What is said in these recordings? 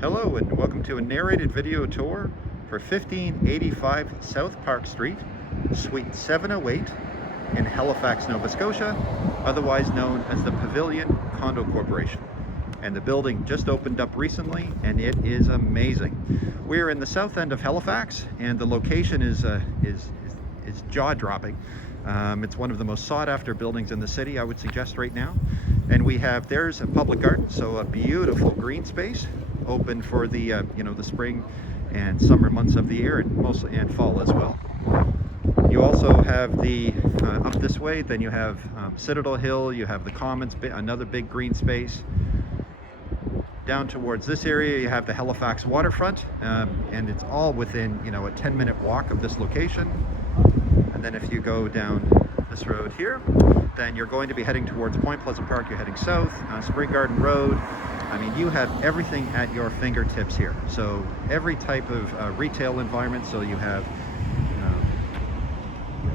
Hello and welcome to a narrated video tour for 1585 South Park Street, Suite 708 in Halifax, Nova Scotia, otherwise known as the Pavilion Condo Corporation. And the building just opened up recently and it is amazing. We're in the south end of Halifax and the location is jaw-dropping. It's one of the most sought-after buildings in the city, I would suggest right now. And there's a public garden, so a beautiful green space, open for the the spring and summer months of the year, and fall as well. You also have the up this way, then you have Citadel Hill, you have the Commons, another big green space. Down towards this area you have the Halifax waterfront, and it's all within a 10-minute walk of this location. And then if you go down this road here, then you're going to be heading towards Point Pleasant Park. You're heading south, Spring Garden Road. I mean, you have everything at your fingertips here. So every type of retail environment. So you have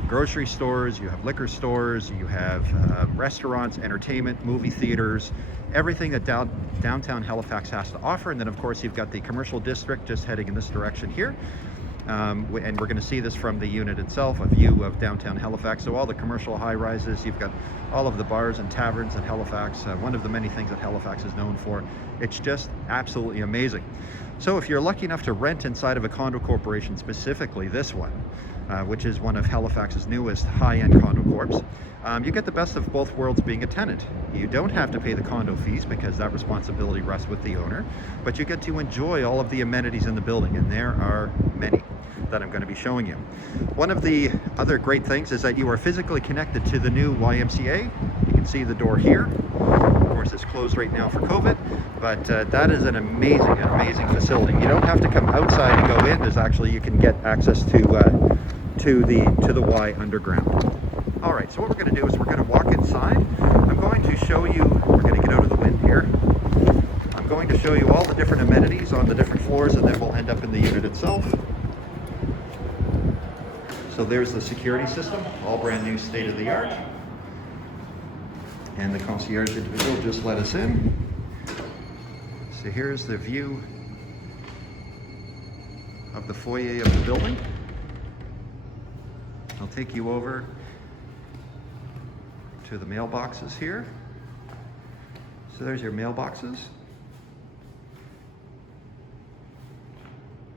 grocery stores, you have liquor stores, you have restaurants, entertainment, movie theaters, everything that downtown Halifax has to offer. And then of course you've got the commercial district just heading in this direction here. And we're going to see this from the unit itself, a view of downtown Halifax. So all the commercial high-rises, you've got all of the bars and taverns in Halifax, one of the many things that Halifax is known for. It's just absolutely amazing. So if you're lucky enough to rent inside of a condo corporation, specifically this one, which is one of Halifax's newest high-end condo corps, you get the best of both worlds being a tenant. You don't have to pay the condo fees because that responsibility rests with the owner, but you get to enjoy all of the amenities in the building, and there are many that I'm going to be showing you. One of the other great things is that you are physically connected to the new YMCA. You can see the door here. Of course, it's closed right now for COVID, but that is an amazing facility. You don't have to come outside and go in. You can get access to the Y underground. All right, so what we're going to do is we're going to walk inside. I'm going to show you, we're going to get out of the wind here. I'm going to show you all the different amenities on the different floors, and then we'll end up in the unit itself. So there's the security system, all brand new, state-of-the-art. And the concierge individual just let us in. So here's the view of the foyer of the building. I'll take you over to the mailboxes here. So there's your mailboxes.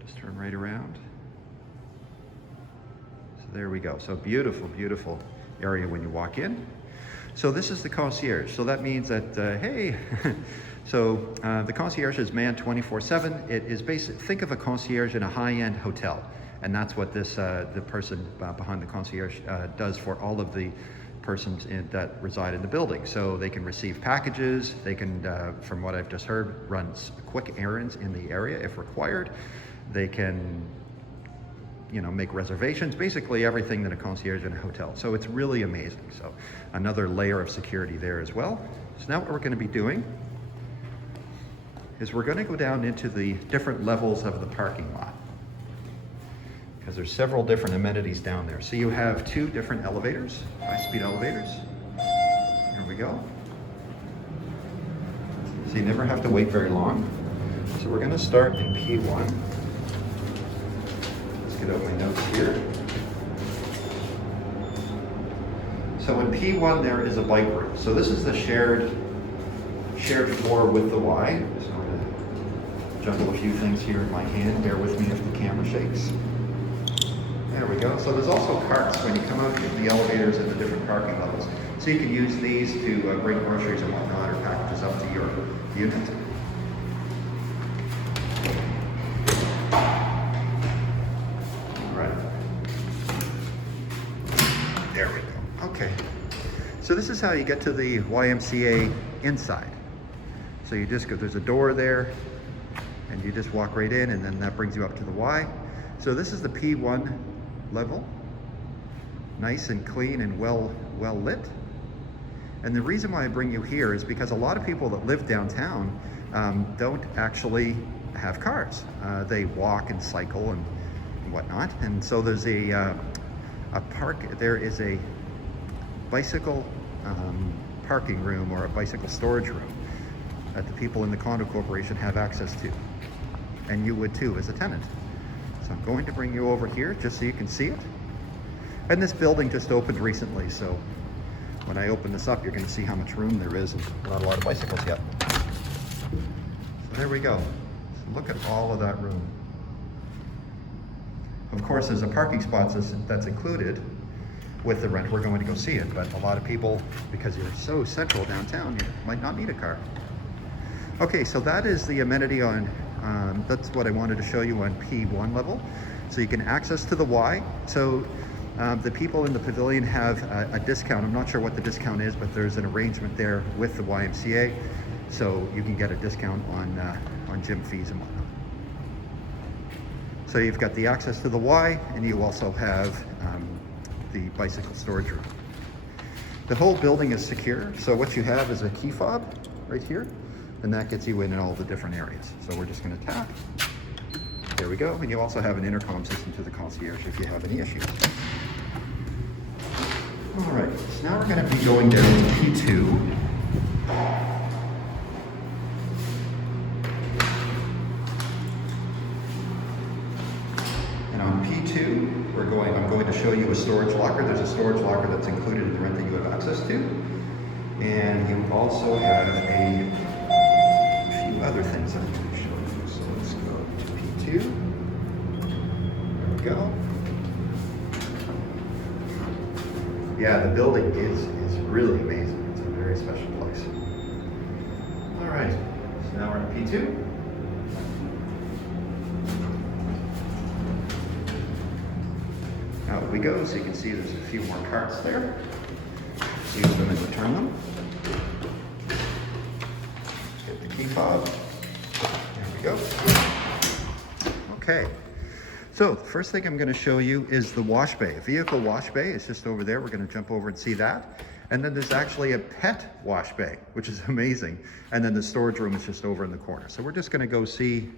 Just turn right around. So there we go. So beautiful area when you walk in. So this is the concierge. So that means that, hey, so the concierge is manned 24/7. It is basic. Think of a concierge in a high-end hotel. And that's what this the person behind the concierge does for all of the persons that reside in the building. So they can receive packages, they can, from what I've just heard, run quick errands in the area if required. They can, make reservations, basically everything that a concierge in a hotel. So it's really amazing. So another layer of security there as well. So now what we're going to be doing is we're going to go down into the different levels of the parking lot, because there's several different amenities down there. So you have two different elevators, high-speed elevators. Here we go. So you never have to wait very long. So we're gonna start in P1. Let's get out my notes here. So in P1 there is a bike room. So this is the shared floor with the Y. So I'm gonna juggle a few things here in my hand. Bear with me if the camera shakes. There we go. So there's also carts when you come out of the elevators at the different parking levels. So you can use these to bring groceries and whatnot, or packages up to your unit. All right. There we go. Okay. So this is how you get to the YMCA inside. So you just go, there's a door there, and you just walk right in, and then that brings you up to the Y. So this is the P1 level, nice and clean and well lit. And the reason why I bring you here is because a lot of people that live downtown don't actually have cars. They walk and cycle and whatnot. And so there's there is a bicycle parking room or a bicycle storage room that the people in the condo corporation have access to. and you would too as a tenant. So I'm going to bring you over here just so you can see it. And this building just opened recently, so when I open this up, you're going to see how much room there is, and not a lot of bicycles yet. So there we go. So look at all of that room. Of course, there's a parking spot that's included with the rent. We're going to go see it, but a lot of people, because you're so central downtown, you might not need a car. Okay, so that is the amenity on, that's what I wanted to show you on P1 level. So you can access to the Y. So the people in the pavilion have a discount. I'm not sure what the discount is, but there's an arrangement there with the YMCA. So you can get a discount on gym fees and whatnot. So you've got the access to the Y, and you also have the bicycle storage room. The whole building is secure. So what you have is a key fob right here, and that gets you in all the different areas. So we're just going to tap. There we go. And you also have an intercom system to the concierge if you have any issues. All right, so now we're going to be going down to P2. And on P2, I'm going to show you a storage locker. There's a storage locker that's included in the rent that you have access to. And you also have a few other things I'm going to show you. So let's go to P2. There we go. Yeah, the building is really amazing. It's a very special place. All right, so now we're at P2. Out we go, so you can see there's a few more carts there. Use them and return them. Get the key fob. There we go. Okay. So the first thing I'm going to show you is the wash bay. A vehicle wash bay is just over there. We're going to jump over and see that. And then there's actually a pet wash bay, which is amazing. And then the storage room is just over in the corner. So we're just going to go see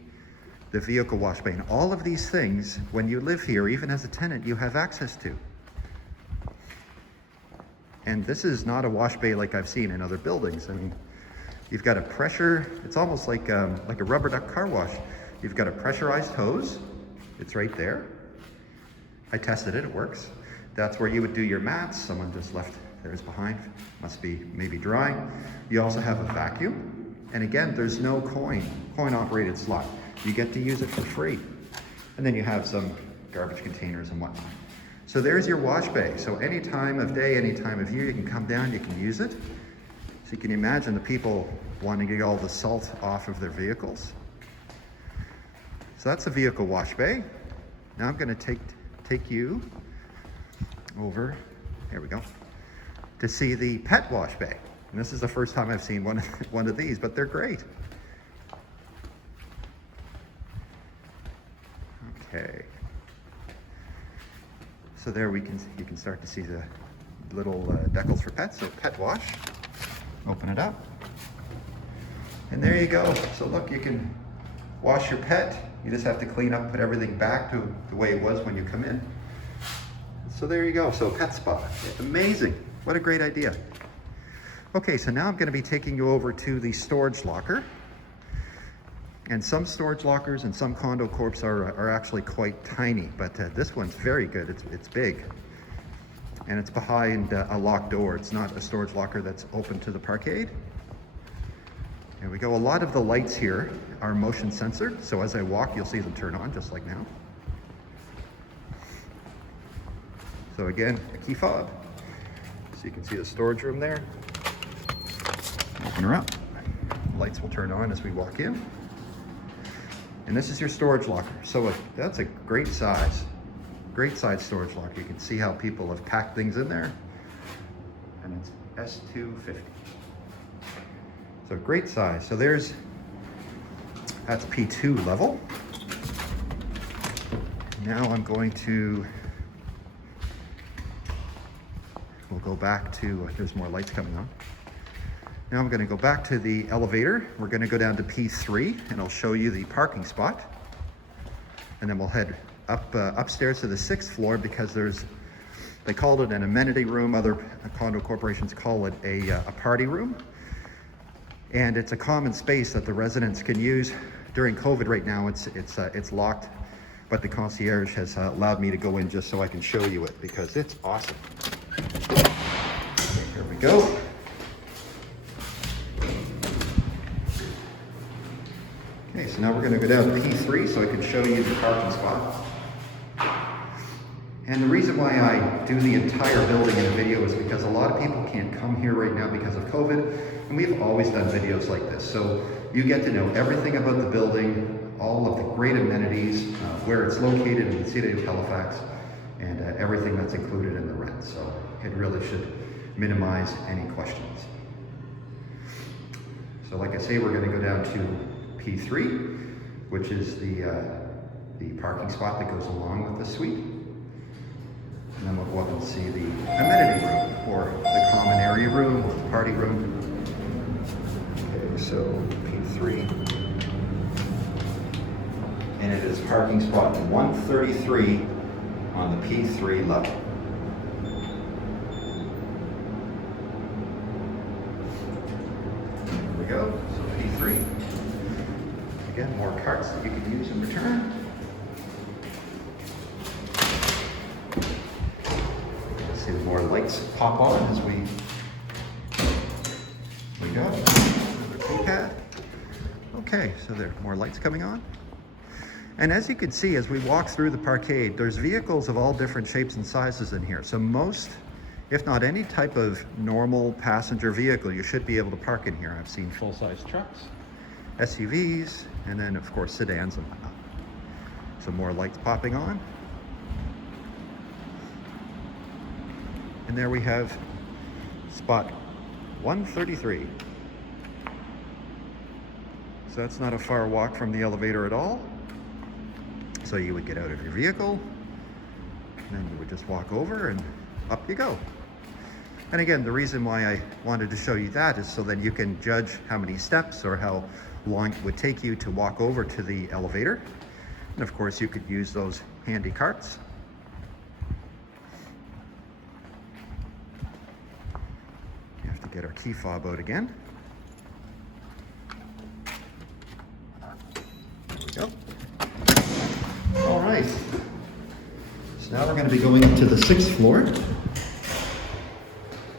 the vehicle wash bay. And all of these things, when you live here, even as a tenant, you have access to. And this is not a wash bay like I've seen in other buildings. I mean, you've got a pressure, it's almost like a rubber duck car wash. You've got a pressurized hose. It's right there. I tested it, it works. That's where you would do your mats. Someone just left theirs behind. Must be maybe drying. You also have a vacuum. And again, there's no coin operated slot. You get to use it for free. And then you have some garbage containers and whatnot. So there's your wash bay. So any time of day, any time of year, you can come down, you can use it. So you can imagine the people wanting to get all the salt off of their vehicles. So that's the vehicle wash bay. Now I'm going to take you over, here we go, to see the pet wash bay. And this is the first time I've seen one of these, but they're great. Okay. So there you can start to see the little decals for pets. So pet wash, open it up. And there you go. So look, you can wash your pet. You just have to clean up, put everything back to the way it was when you come in. So there you go. So pet spa. Amazing. What a great idea. Okay, so now I'm going to be taking you over to the storage locker. And some storage lockers and some condo corps are actually quite tiny, but this one's very good. It's big. And it's behind a locked door. It's not a storage locker that's open to the parkade. There we go. A lot of the lights here are motion censored, so as I walk, you'll see them turn on, just like now. So again, a key fob. So you can see the storage room there. Open her up. Lights will turn on as we walk in. And this is your storage locker. So that's a great size storage locker. You can see how people have packed things in there. And it's S250. So great size. So that's P2 level. Now I'm going to, we'll go back to, there's more lights coming on. Now I'm going to go back to the elevator. We're going to go down to P3 and I'll show you the parking spot. And then we'll head upstairs to the 6th floor because they called it an amenity room. Other condo corporations call it a party room. And it's a common space that the residents can use during COVID right now, it's locked, but the concierge has allowed me to go in just so I can show you it because it's awesome. Here we go. Okay, so now we're going to go down to P3 so I can show you the parking spot. And the reason why I do the entire building in a video is because a lot of people can't come here right now because of COVID, and we've always done videos like this. So you get to know everything about the building, all of the great amenities, where it's located in the city of Halifax, and everything that's included in the rent. So it really should minimize any questions. So like I say, we're going to go down to P3, which is the parking spot that goes along with the suite. And then we'll go up and see the amenity room, or the common area room, or the party room. Okay, so P3. And it is parking spot 133 on the P3 level. There we go, so P3. Again, more carts that you can use in return. See the more lights pop on as we go. Another keypad. Okay, so there are more lights coming on. And as you can see, as we walk through the parkade, there's vehicles of all different shapes and sizes in here. So most, if not any type of normal passenger vehicle, you should be able to park in here. I've seen full-size trucks, SUVs, and then of course sedans and whatnot. So more lights popping on. And there we have spot 133. So that's not a far walk from the elevator at all. So you would get out of your vehicle, and then you would just walk over and up you go. And again, the reason why I wanted to show you that is so that you can judge how many steps or how long it would take you to walk over to the elevator. And of course, you could use those handy carts. You have to get our key fob out again. There we go. All right. So now we're going to be going up to the 6th floor.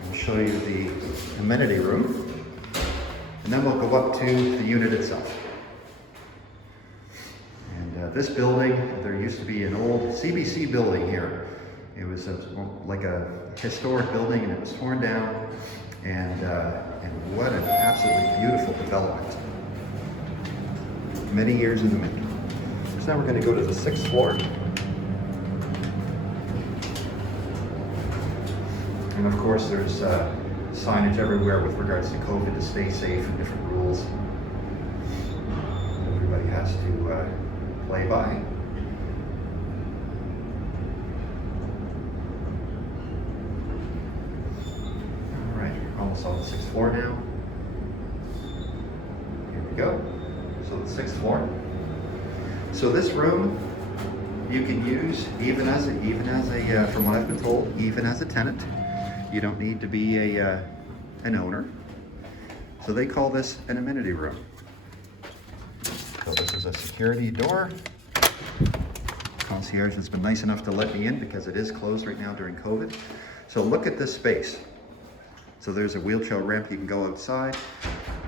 I'll show you the amenity room. And then we'll go up to the unit itself. And this building, there used to be an old CBC building here. It was like a historic building, and it was torn down. And what an absolutely beautiful development. Many years in the making. So now we're going to go to the 6th floor. And of course there's signage everywhere with regards to COVID to stay safe and different rules everybody has to play by. All right, almost on the 6th floor now. Here we go. So the 6th floor. So this room you can use even as a from what I've been told, even as a tenant. You don't need to be an owner. So they call this an amenity room. So this is a security door. Concierge has been nice enough to let me in because it is closed right now during COVID. So look at this space. So there's a wheelchair ramp, you can go outside.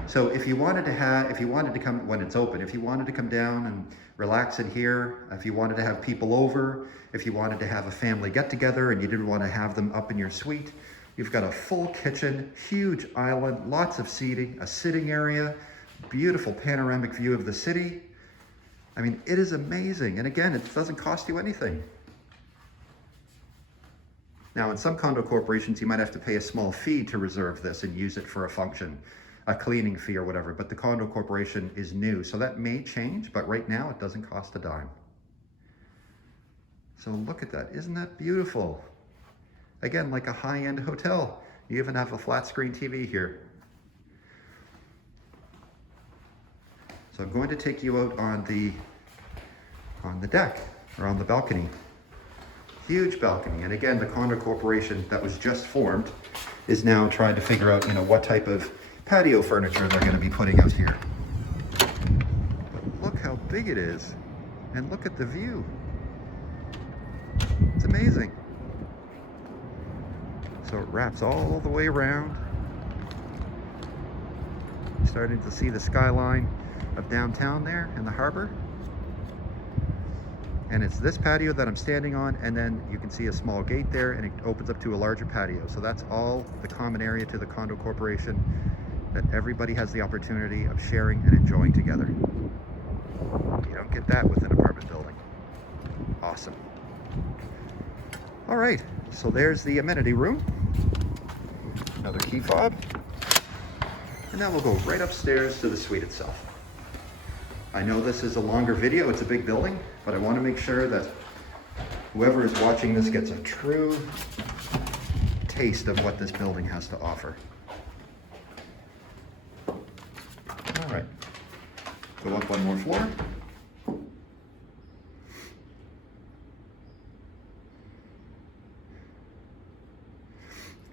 So if you wanted to come when it's open, if you wanted to come down and relax in here, if you wanted to have people over, if you wanted to have a family get together and you didn't want to have them up in your suite, you've got a full kitchen, huge island, lots of seating, a sitting area, beautiful panoramic view of the city. I mean, it is amazing. And again, it doesn't cost you anything. Now, in some condo corporations, you might have to pay a small fee to reserve this and use it for a function, a cleaning fee or whatever, but the condo corporation is new, so that may change, but right now it doesn't cost a dime. So look at that, isn't that beautiful? Again, like a high-end hotel. You even have a flat screen TV here. So I'm going to take you out on the deck, or on the balcony. Huge balcony, and again, the condo corporation that was just formed is now trying to figure out, what type of patio furniture they're going to be putting out here. But look how big it is. And look at the view. It's amazing. So it wraps all the way around. Starting to see the skyline of downtown there in the harbor. And it's this patio that I'm standing on, and then you can see a small gate there, and it opens up to a larger patio. So that's all the common area to the condo corporation that everybody has the opportunity of sharing and enjoying together. You don't get that with an apartment building. Awesome. All right, so there's the amenity room. Another key fob. And now we'll go right upstairs to the suite itself. I know this is a longer video, it's a big building, but I want to make sure that whoever is watching this gets a true taste of what this building has to offer. All right, go up one more floor.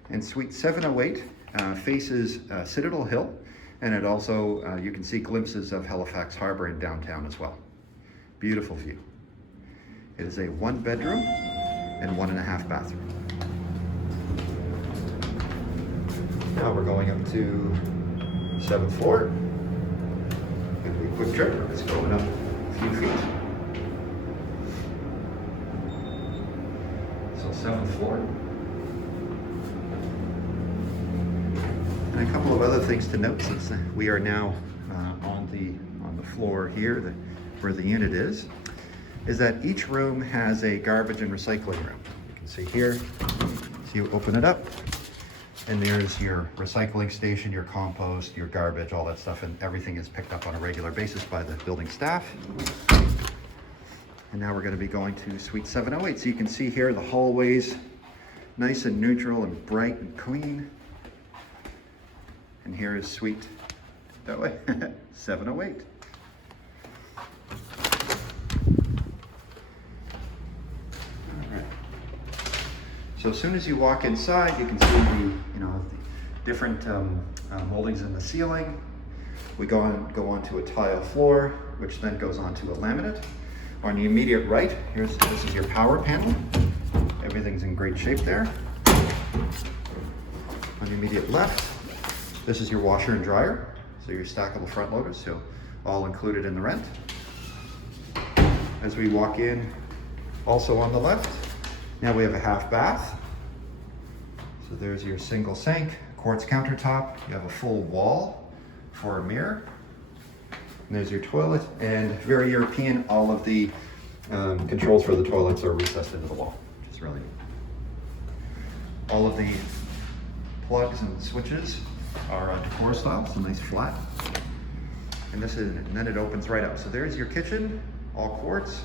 And Suite 708 faces Citadel Hill, and it also, you can see glimpses of Halifax Harbor and downtown as well. Beautiful view. It is a 1-bedroom and 1.5 bathroom. Now we're going up to 7th floor. Gonna be a quick trip. It's going up a few feet. So 7th floor. And a couple of other things to note, since we are now on the floor here where the unit is that each room has a garbage and recycling room. You can see here, so you open it up, and there's your recycling station, your compost, your garbage, all that stuff, and everything is picked up on a regular basis by the building staff. And now we're going to be going to Suite 708. So you can see here the hallways, nice and neutral and bright and clean. And here is Suite, that way, 708. All right. So as soon as you walk inside, you can see the different moldings in the ceiling. We go onto a tile floor, which then goes onto a laminate. On the immediate right, this is your power panel. Everything's in great shape there. On the immediate left, this is your washer and dryer, so your stackable front loaders, so all included in the rent. As we walk in, also on the left, now we have a half bath. So there's your single sink, quartz countertop. You have a full wall for a mirror. And there's your toilet, and very European, all of the controls for the toilets are recessed into the wall, which is really neat. All of the plugs and switches are decor style, so nice flat. And then it opens right up. So there's your kitchen, all quartz.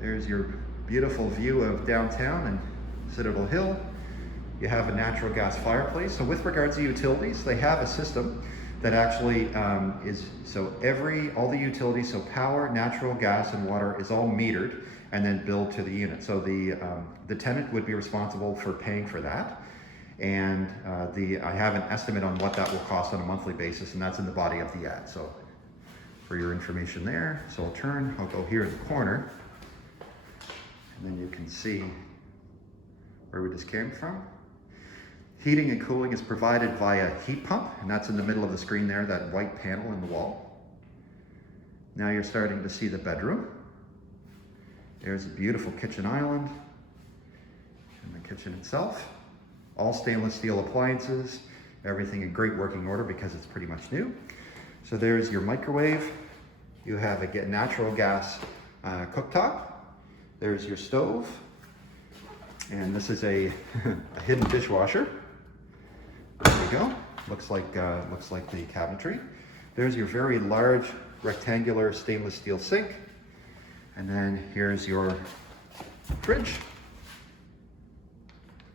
There's your beautiful view of downtown and Citadel Hill. You have a natural gas fireplace. So with regards to utilities, they have a system that actually all the utilities, so power, natural gas, and water is all metered and then billed to the unit. So the tenant would be responsible for paying for that. And I have an estimate on what that will cost on a monthly basis, and that's in the body of the ad. So for your information there, so I'll go here in the corner, and then you can see where we just came from. Heating and cooling is provided via heat pump, and that's in the middle of the screen there, that white panel in the wall. Now you're starting to see the bedroom. There's a beautiful kitchen island and the kitchen itself. All stainless steel appliances, everything in great working order because it's pretty much new. So there's your microwave. You have a natural gas cooktop. There's your stove. And this is a hidden dishwasher. There you go. Looks like the cabinetry. There's your very large rectangular stainless steel sink. And then here's your fridge.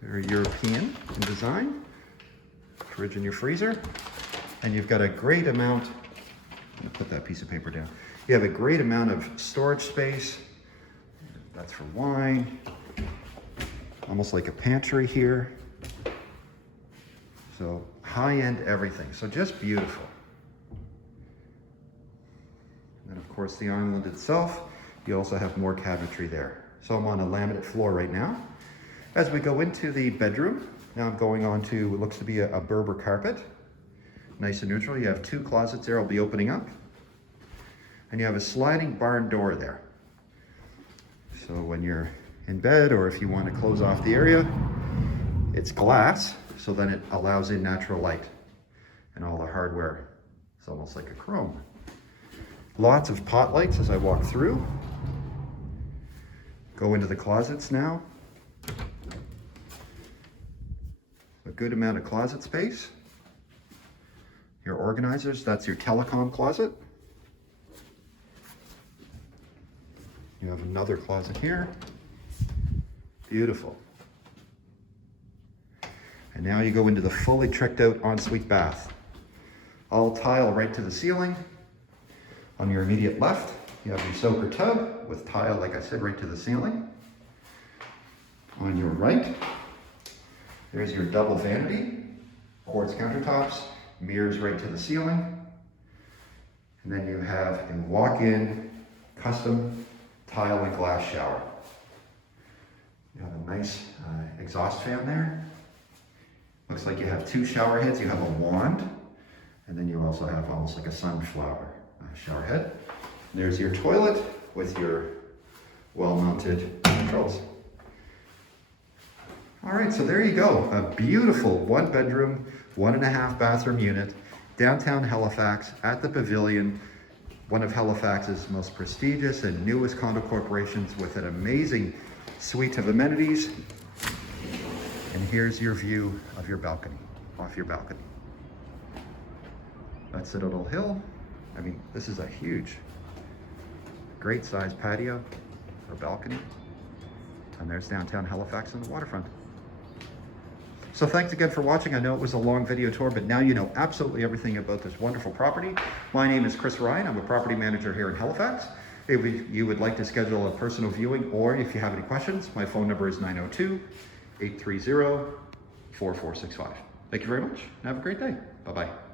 Very European in design. Fridge in your freezer. And you've got a great amount, I'm gonna put that piece of paper down. You have a great amount of storage space. That's for wine. Almost like a pantry here. So high-end everything. So just beautiful. And then of course the island itself, you also have more cabinetry there. So I'm on a laminate floor right now. As we go into the bedroom, now I'm going on to what looks to be a Berber carpet. Nice and neutral. You have two closets there I'll be opening up. And you have a sliding barn door there. So when you're in bed or if you want to close off the area, it's glass, so then it allows in natural light. And all the hardware is almost like a chrome. Lots of pot lights as I walk through. Go into the closets now. A good amount of closet space. Your organizers, that's your telecom closet. You have another closet here. Beautiful. And now you go into the fully tricked out ensuite bath. All tile right to the ceiling. On your immediate left, you have your soaker tub with tile, like I said, right to the ceiling. On your right, there's your double vanity, quartz countertops, mirrors right to the ceiling. And then you have a walk-in custom tile and glass shower. You have a nice exhaust fan there. Looks like you have two shower heads. You have a wand, and then you also have almost like a sunflower shower head. There's your toilet with your well-mounted controls. All right, so there you go. A beautiful 1-bedroom, 1.5 bathroom unit, downtown Halifax at the Pavilion, one of Halifax's most prestigious and newest condo corporations with an amazing suite of amenities. And here's your view of your balcony, off your balcony. That's Citadel Hill. I mean, this is a huge, great sized patio or balcony. And there's downtown Halifax on the waterfront. So thanks again for watching. I know it was a long video tour, but now you know absolutely everything about this wonderful property. My name is Chris Ryan. I'm a property manager here in Halifax. If you would like to schedule a personal viewing, or if you have any questions, my phone number is 902-830-4465. Thank you very much and have a great day. Bye-bye.